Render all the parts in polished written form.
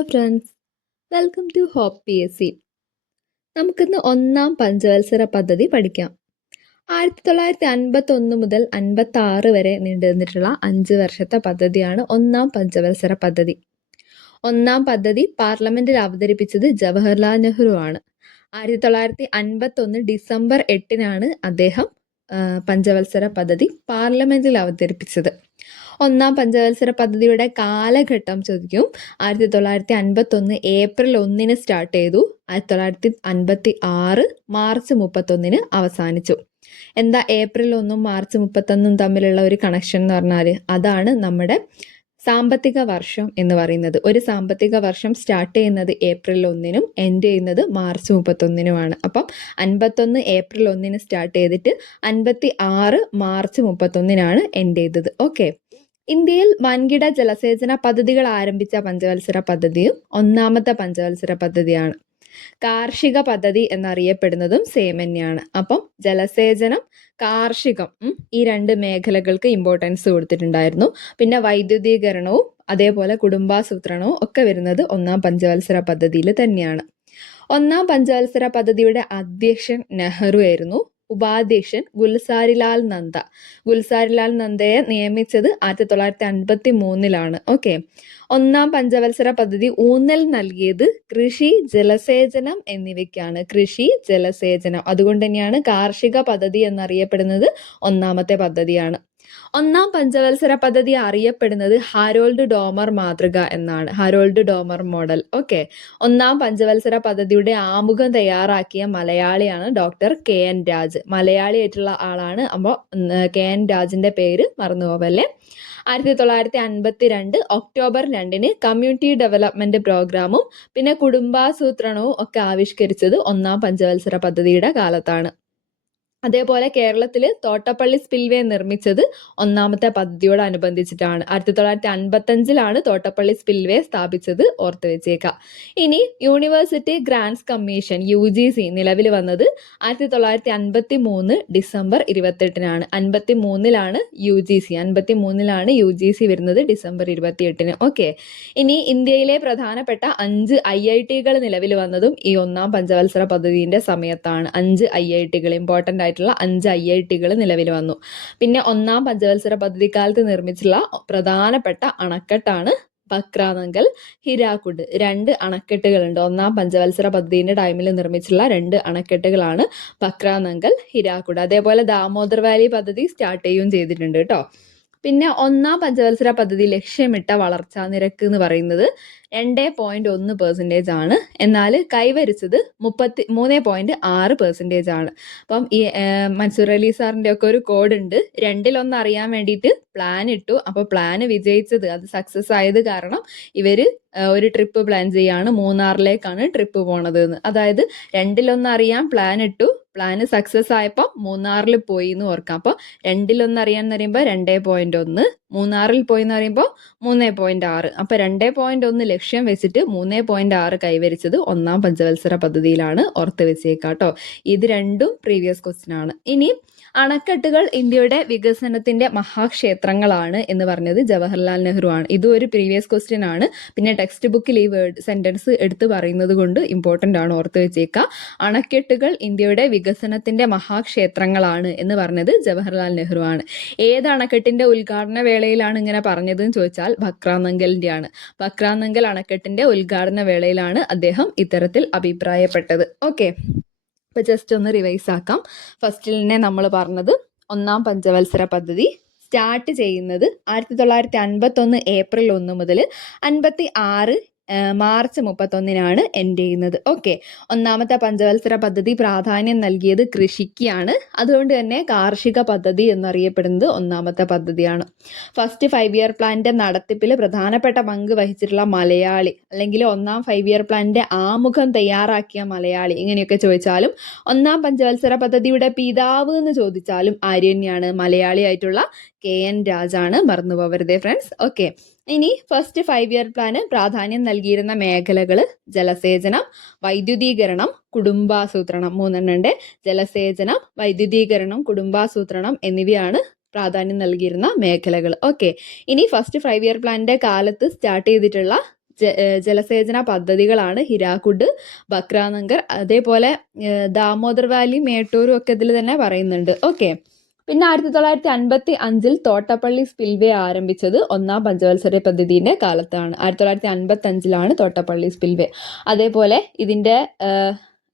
Hello friends, welcome to hope PSC. നമുക്കിന്ന് ഒന്നാം പഞ്ചവത്സര പദ്ധതി പഠിക്കാം. 1951 മുതൽ 56 വരെ നീണ്ടു നിന്നിട്ടുള്ള 5 വർഷത്തെ പദ്ധതിയാണ് ഒന്നാം പഞ്ചവത്സര പദ്ധതി. ഒന്നാം പദ്ധതി പാർലമെന്റിൽ അവതരിപ്പിച്ചത് ജവഹർലാൽ നെഹ്റു ആണ്. 1951 ഡിസംബർ 8-നാണ് അദ്ദേഹം പഞ്ചവത്സര പദ്ധതി പാർലമെന്റിൽ അവതരിപ്പിച്ചത്. ഒന്നാം പഞ്ചവത്സര പദ്ധതിയുടെ കാലഘട്ടം ചോദിക്കും. 1951 ഏപ്രിൽ 1-ന് സ്റ്റാർട്ട് ചെയ്തു. 1956 മാർച്ച് 31-ന് അവസാനിച്ചു. എന്താ ഏപ്രിൽ 1-ഉം മാർച്ച് 31-ഉം തമ്മിലുള്ള ഒരു കണക്ഷൻ എന്ന് പറഞ്ഞാൽ അതാണ് നമ്മുടെ സാമ്പത്തിക വർഷം എന്ന് പറയുന്നത്. ഒരു സാമ്പത്തിക വർഷം സ്റ്റാർട്ട് ചെയ്യുന്നത് ഏപ്രിൽ 1-നും എൻഡ് ചെയ്യുന്നത് മാർച്ച് 31-നുമാണ്. അപ്പം 51 ഏപ്രിൽ 1-ന് സ്റ്റാർട്ട് ചെയ്തിട്ട് 56 മാർച്ച് 31-നാണ് എൻഡ് ചെയ്തത്. ഓക്കെ, ഇന്ത്യയിൽ വൻകിട ജലസേചന പദ്ധതികൾ ആരംഭിച്ച പഞ്ചവത്സര പദ്ധതിയും ഒന്നാമത്തെ പഞ്ചവത്സര പദ്ധതിയാണ്. കാർഷിക പദ്ധതി എന്നറിയപ്പെടുന്നതും സെയിം തന്നെയാണ്. അപ്പം ജലസേചനം, കാർഷികം ഈ രണ്ട് മേഖലകൾക്ക് ഇമ്പോർട്ടൻസ് കൊടുത്തിട്ടുണ്ടായിരുന്നു. പിന്നെ വൈദ്യുതീകരണവും അതേപോലെ കുടുംബാസൂത്രണവും ഒക്കെ വരുന്നത് ഒന്നാം പഞ്ചവത്സര പദ്ധതിയിൽ തന്നെയാണ്. ഒന്നാം പഞ്ചവത്സര പദ്ധതിയുടെ അധ്യക്ഷൻ നെഹ്റു ആയിരുന്നു. ഉപാധ്യക്ഷൻ ഗുൽസാരിലാൽ നന്ദ. ഗുൽസാരിലാൽ നന്ദയെ നിയമിച്ചത് 1953-ലാണ്. ഓക്കെ, ഒന്നാം പഞ്ചവത്സര പദ്ധതി ഊന്നൽ നൽകിയത് കൃഷി, ജലസേചനം എന്നിവയ്ക്കാണ്. കൃഷി, ജലസേചനം, അതുകൊണ്ട് തന്നെയാണ് കാർഷിക പദ്ധതി എന്നറിയപ്പെടുന്നത് ഒന്നാമത്തെ പദ്ധതിയാണ്. ഒന്നാം പഞ്ചവത്സര പദ്ധതി അറിയപ്പെടുന്നത് ഹാരോൾഡ് ഡോമർ മാതൃക എന്നാണ്. Harold Domar model. ഓക്കെ, ഒന്നാം പഞ്ചവത്സര പദ്ധതിയുടെ ആമുഖം തയ്യാറാക്കിയ മലയാളിയാണ് ഡോക്ടർ KN രാജ്. മലയാളിയായിട്ടുള്ള ആളാണ്. അപ്പോൾ KN രാജിന്റെ പേര് മറന്നു പോവല്ലേ. 1952 ഒക്ടോബർ 2-ന് കമ്മ്യൂണിറ്റി ഡെവലപ്മെന്റ് പ്രോഗ്രാമും പിന്നെ കുടുംബാസൂത്രണവും ഒക്കെ ആവിഷ്കരിച്ചത് ഒന്നാം പഞ്ചവത്സര പദ്ധതിയുടെ കാലത്താണ്. അതേപോലെ കേരളത്തിൽ തോട്ടപ്പള്ളി സ്പിൽവേ നിർമ്മിച്ചത് ഒന്നാമത്തെ പദ്ധതിയോടനുബന്ധിച്ചിട്ടാണ്. 1955-ലാണ് തോട്ടപ്പള്ളി സ്പിൽവേ സ്ഥാപിച്ചത്, ഓർത്ത് വെച്ചേക്കാം. ഇനി യൂണിവേഴ്സിറ്റി ഗ്രാന്റ്സ് കമ്മീഷൻ UGC നിലവിൽ വന്നത് 1953 ഡിസംബർ 28-നാണ്. 53-ലാണ് UGC വരുന്നത്, ഡിസംബർ 28-ന്. ഓക്കെ, ഇനി ഇന്ത്യയിലെ പ്രധാനപ്പെട്ട 5 IIT-കൾ നിലവിൽ വന്നതും ഈ ഒന്നാം പഞ്ചവത്സര പദ്ധതിന്റെ സമയത്താണ്. 5 IIT-കൾ, ഇമ്പോർട്ടൻ്റ് ആയിട്ടുള്ള 5 IIT-കൾ നിലവിൽ വന്നു. പിന്നെ ഒന്നാം പഞ്ചവത്സര പദ്ധതിക്കാലത്ത് നിർമ്മിച്ചുള്ള പ്രധാനപ്പെട്ട അണക്കെട്ടാണ് ബക്രാനങ്കൽ, ഹിരാക്കുഡ്. 2 അണക്കെട്ടുകളുണ്ട്. ഒന്നാം പഞ്ചവത്സര പദ്ധതിന്റെ ടൈമിൽ നിർമ്മിച്ചുള്ള 2 അണക്കെട്ടുകളാണ് ബക്രാനങ്കൽ, ഹിരാക്കുഡ്. അതേപോലെ ദാമോദർ വാലി പദ്ധതി സ്റ്റാർട്ട് ചെയ്യുകയും ചെയ്തിട്ടുണ്ട് കേട്ടോ. പിന്നെ ഒന്നാം പഞ്ചവത്സര പദ്ധതി ലക്ഷ്യമിട്ട വളർച്ചാ നിരക്ക് എന്ന് പറയുന്നത് 2.1% ആണ്. എന്നാൽ കൈവരിച്ചത് 3.6% ആണ്. അപ്പം ഈ മൻസൂർ അലി സാറിൻ്റെ ഒക്കെ ഒരു കോഡ് ഉണ്ട്. 2-1 അറിയാൻ വേണ്ടിയിട്ട് പ്ലാൻ ഇട്ടു. അപ്പോൾ പ്ലാൻ വിജയിച്ചത്, അത് സക്സസ് ആയത് കാരണം ഇവർ ഒരു ട്രിപ്പ് പ്ലാൻ ചെയ്യാണ്. മൂന്നാറിലേക്കാണ് ട്രിപ്പ് പോണത് എന്ന്. അതായത് 2-1 അറിയാൻ പ്ലാൻ ഇട്ടു, പ്ലാന് സക്സസ് ആയപ്പോൾ മൂന്നാറിൽ പോയി എന്ന് ഓർക്കാം. അപ്പോൾ 2-1 അറിയാന്ന് പറയുമ്പോൾ 2.1, മൂന്നാറിൽ പോയി എന്ന് പറയുമ്പോൾ 3.6. അപ്പോൾ 2.1 ലക്ഷ്യം വെച്ചിട്ട് 3.6 കൈവരിച്ചത് ഒന്നാം പഞ്ചവത്സര പദ്ധതിയിലാണ്, ഓർത്ത് വെച്ചേക്കാട്ടോ. ഇത് രണ്ടും പ്രീവിയസ് ക്വസ്റ്റ്യൻ ആണ്. ഇനി അണക്കെട്ടുകൾ ഇന്ത്യയുടെ വികസനത്തിന്റെ മഹാക്ഷേത്രങ്ങളാണ് എന്ന് പറഞ്ഞത് ജവഹർലാൽ നെഹ്റു ആണ്. ഇതും ഒരു പ്രീവിയസ് ക്വസ്റ്റ്യൻ ആണ്. പിന്നെ ടെക്സ്റ്റ് ബുക്കിൽ ഈ സെന്റൻസ് എടുത്തു പറയുന്നത് കൊണ്ട് ഇമ്പോർട്ടൻ്റ് ആണ്, ഓർത്ത് വെച്ചേക്കുക. അണക്കെട്ടുകൾ ഇന്ത്യയുടെ വികസനത്തിന്റെ മഹാക്ഷേത്രങ്ങളാണ് എന്ന് പറഞ്ഞത് ജവഹർലാൽ നെഹ്റു ആണ്. ഏത് അണക്കെട്ടിന്റെ ഉദ്ഘാടന വേളയിലാണ് ഇങ്ങനെ പറഞ്ഞതെന്ന് ചോദിച്ചാൽ ബക്രാനങ്കലിന്റെ ആണ്. ബക്രാനങ്കൽ അണക്കെട്ടിന്റെ ഉദ്ഘാടന വേളയിലാണ് അദ്ദേഹം ഇത്തരത്തിൽ അഭിപ്രായപ്പെട്ടത്. ഓക്കെ, അപ്പോൾ ജസ്റ്റ് ഒന്ന് റിവൈസ് ആക്കാം. ഫസ്റ്റിൽ തന്നെ നമ്മൾ പറഞ്ഞത് ഒന്നാം പഞ്ചവത്സര പദ്ധതി സ്റ്റാർട്ട് ചെയ്യുന്നത് 1951 ഏപ്രിൽ 1 മുതൽ 56 മാർച്ച് 31-നാണ് എൻഡ് ചെയ്യുന്നത്. ഓക്കെ, ഒന്നാമത്തെ പഞ്ചവത്സര പദ്ധതി പ്രാധാന്യം നൽകിയത് കൃഷിക്കാണ്. അതുകൊണ്ട് തന്നെ കാർഷിക പദ്ധതി എന്നറിയപ്പെടുന്നത് ഒന്നാമത്തെ പദ്ധതിയാണ്. ഫസ്റ്റ് 5 ഇയർ പ്ലാനിന്റെ നടത്തിപ്പിൽ പ്രധാനപ്പെട്ട പങ്ക് വഹിച്ചിട്ടുള്ള മലയാളി, അല്ലെങ്കിൽ ഒന്നാം 5 ഇയർ പ്ലാനിന്റെ ആമുഖം തയ്യാറാക്കിയ മലയാളി, ഇങ്ങനെയൊക്കെ ചോദിച്ചാലും ഒന്നാം പഞ്ചവത്സര പദ്ധതിയുടെ പിതാവ് എന്ന് ചോദിച്ചാലും ആര്യന്യാണ്, മലയാളി ആയിട്ടുള്ള KN രാജാണ്. മറന്നു പോകരുതേ ഫ്രണ്ട്സ്. ഓക്കെ, ഇനി ഫസ്റ്റ് 5 ഇയർ പ്ലാന് പ്രാധാന്യം നൽകിയിരുന്ന മേഖലകൾ ജലസേചനം, വൈദ്യുതീകരണം, കുടുംബാസൂത്രണം. 3 ഉണ്ട്. ജലസേചനം, വൈദ്യുതീകരണം, കുടുംബാസൂത്രണം എന്നിവയാണ് പ്രാധാന്യം നൽകിയിരുന്ന മേഖലകൾ. ഓക്കെ, ഇനി ഫസ്റ്റ് 5 ഇയർ പ്ലാനിന്റെ കാലത്ത് സ്റ്റാർട്ട് ചെയ്തിട്ടുള്ള ജലസേചന പദ്ധതികളാണ് ഹിരാക്കുഡ്, ബക്രാനങ്കർ, അതേപോലെ ദാമോദർ വാലി, മേട്ടൂരും ഒക്കെ ഇതിൽ തന്നെ പറയുന്നുണ്ട്. ഓക്കെ. പിന്നെ 1955 തോട്ടപ്പള്ളി സ്പിൽവേ ആരംഭിച്ചത് 1ാം പഞ്ചവത്സര പദ്ധതിയുടെ കാലത്താണ്. 1955 തോട്ടപ്പള്ളി സ്പിൽവേ. അതേപോലെ ഇതിൻ്റെ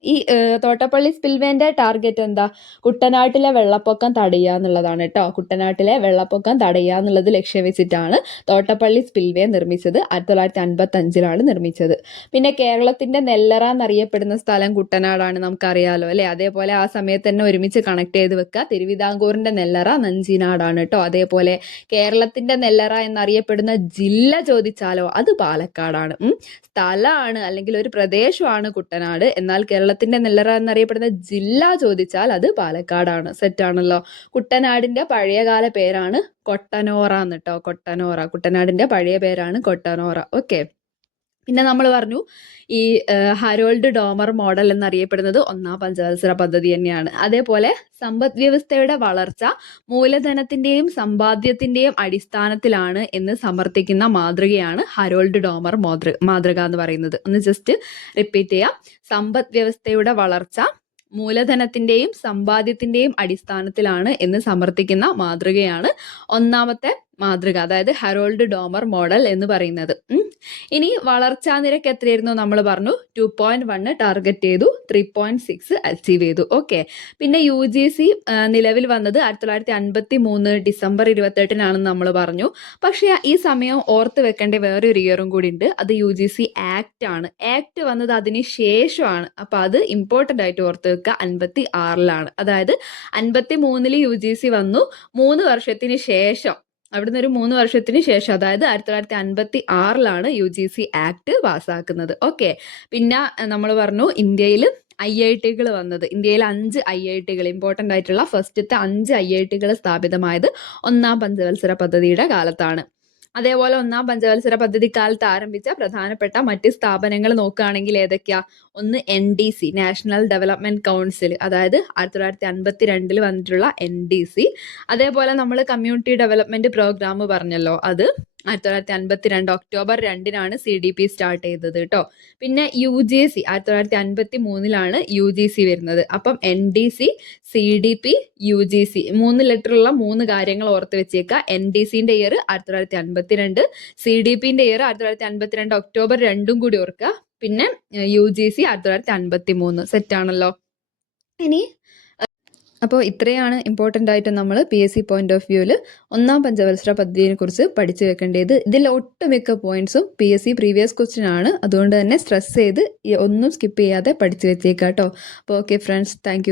ഈ തോട്ടപ്പള്ളി സ്പിൽവേന്റെ ടാർഗറ്റ് എന്താ? കുട്ടനാട്ടിലെ വെള്ളപ്പൊക്കം തടയുക എന്നുള്ളതാണ് കേട്ടോ. കുട്ടനാട്ടിലെ വെള്ളപ്പൊക്കം തടയുക എന്നുള്ളത് ലക്ഷ്യം വെച്ചിട്ടാണ് തോട്ടപ്പള്ളി സ്പിൽവേ നിർമ്മിച്ചത്. 1955 നിർമ്മിച്ചത്. പിന്നെ കേരളത്തിന്റെ നെല്ലറ എന്നറിയപ്പെടുന്ന സ്ഥലം കുട്ടനാടാണ്, നമുക്കറിയാലോ അല്ലെ. അതേപോലെ ആ സമയത്ത് തന്നെ ഒരുമിച്ച് കണക്ട് ചെയ്ത് വെക്കുക. തിരുവിതാംകൂറിന്റെ നെല്ലറ നഞ്ചിനാടാണ് കേട്ടോ. അതേപോലെ കേരളത്തിന്റെ നെല്ലറ എന്നറിയപ്പെടുന്ന ജില്ല ചോദിച്ചാലോ അത് പാലക്കാടാണ്. സ്ഥലമാണ് അല്ലെങ്കിൽ ഒരു പ്രദേശമാണ് കുട്ടനാട്. എന്നാൽ കേരളത്തിന്റെ നെല്ലറ എന്നറിയപ്പെടുന്ന ജില്ല ചോദിച്ചാൽ അത് പാലക്കാടാണ്. സെറ്റാണല്ലോ. കുട്ടനാടിന്റെ പഴയകാല പേരാണ് കൊട്ടനോറ എന്ന് കേട്ടോ. കൊട്ടനോറ കുട്ടനാടിന്റെ പഴയ പേരാണ് കൊട്ടനോറ. ഓക്കെ. പിന്നെ നമ്മൾ പറഞ്ഞു ഈ ഹരോൾഡ് ഡോമർ മോഡൽ എന്നറിയപ്പെടുന്നത് 1ാം പഞ്ചവത്സര പദ്ധതി തന്നെയാണ്. അതേപോലെ സമ്പദ് വ്യവസ്ഥയുടെ വളർച്ച മൂലധനത്തിന്റെയും സമ്പാദ്യത്തിന്റെയും അടിസ്ഥാനത്തിലാണ് എന്ന് സമർത്ഥിക്കുന്ന മാതൃകയാണ് ഹരോൾഡ് ഡോമർ മാതൃക എന്ന് പറയുന്നത്. ഒന്ന് ജസ്റ്റ് റിപ്പീറ്റ് ചെയ്യാം. സമ്പദ് വ്യവസ്ഥയുടെ വളർച്ച മൂലധനത്തിന്റെയും സമ്പാദ്യത്തിന്റെയും അടിസ്ഥാനത്തിലാണ് എന്ന് സമർത്ഥിക്കുന്ന മാതൃകയാണ് 1ാമത്തെ മാതൃക, അതായത് ഹരോൾഡ് ഡോമർ മോഡൽ എന്ന് പറയുന്നത്. ഇനി വളർച്ചാ നിരക്ക് എത്രയായിരുന്നു? നമ്മൾ പറഞ്ഞു 2.1 ടാർഗറ്റ് ചെയ്തു, 3.6 അച്ചീവ് ചെയ്തു. ഓക്കെ. പിന്നെ UGC നിലവിൽ വന്നത് 1953 ഡിസംബർ 28 നമ്മൾ പറഞ്ഞു. പക്ഷേ ഈ സമയം ഓർത്ത് വെക്കേണ്ട വേറൊരു ഇയറും കൂടി ഉണ്ട്. അത് UGC ആക്ട് ആണ്. ആക്ട് വന്നത് അതിന് ശേഷമാണ്. അപ്പൊ അത് ഇമ്പോർട്ടൻ്റ് ആയിട്ട് ഓർത്ത് വെക്കുക. 56 അതായത് 53 UGC വന്നു. 3 വർഷത്തിന് ശേഷം, അവിടുന്ന് ഒരു 3 വർഷത്തിന് ശേഷം, അതായത് 1956 UGC ആക്ട് പാസ്സാക്കുന്നത്. ഓക്കെ. പിന്നെ നമ്മൾ പറഞ്ഞു ഇന്ത്യയിൽ IIT-കൾ വന്നത്. ഇന്ത്യയിൽ 5 IIT-കൾ ഇമ്പോർട്ടൻ്റ് ആയിട്ടുള്ള ഫസ്റ്റത്തെ 5 IIT-കൾ സ്ഥാപിതമായത് 1ാം പഞ്ചവത്സര പദ്ധതിയുടെ കാലത്താണ്. അതേപോലെ 1ാം പഞ്ചവത്സര പദ്ധതി കാലത്ത് ആരംഭിച്ച പ്രധാനപ്പെട്ട മറ്റ് സ്ഥാപനങ്ങൾ നോക്കുകയാണെങ്കിൽ ഏതൊക്കെയാ? ഒന്ന് NDC, നാഷണൽ ഡെവലപ്മെന്റ് കൗൺസിൽ, അതായത് 1952 വന്നിട്ടുള്ള NDC. അതേപോലെ നമ്മൾ കമ്മ്യൂണിറ്റി ഡെവലപ്മെന്റ് പ്രോഗ്രാം പറഞ്ഞല്ലോ, അത് 1952 ഒക്ടോബർ 2 CDP സ്റ്റാർട്ട് ചെയ്തത് കേട്ടോ. പിന്നെ UGC 1953 UGC വരുന്നത്. അപ്പം NDC, CDP, UGC 3 ലെറ്ററുള്ള 3 കാര്യങ്ങൾ ഓർത്ത് വെച്ചേക്കുക. NDCന്റെ ഇയർ 1952, CDPന്റെ ഇയർ 1952 ഒക്ടോബർ 2 കൂടി ഓർക്കുക. പിന്നെ UGC 1953. സെറ്റാണല്ലോ. ഇനി അപ്പോൾ ഇത്രയാണ് ഇമ്പോർട്ടൻ്റ് ആയിട്ട് നമ്മൾ PSC പോയിന്റ് ഓഫ് വ്യൂവിൽ 1ാം പഞ്ചവത്സര പദ്ധതിയെ കുറിച്ച് പഠിച്ചു വെക്കേണ്ടത്. ഇതിൽ ഒട്ടുമിക്ക പോയിന്റ്സും PSC പ്രീവിയസ് ക്വസ്റ്റ്യൻ ആണ്. അതുകൊണ്ട് തന്നെ സ്ട്രെസ് ചെയ്ത് ഒന്നും സ്കിപ്പ് ചെയ്യാതെ പഠിച്ചു വെച്ചേക്കാം കേട്ടോ. അപ്പോൾ ഓക്കെ ഫ്രണ്ട്സ്, താങ്ക്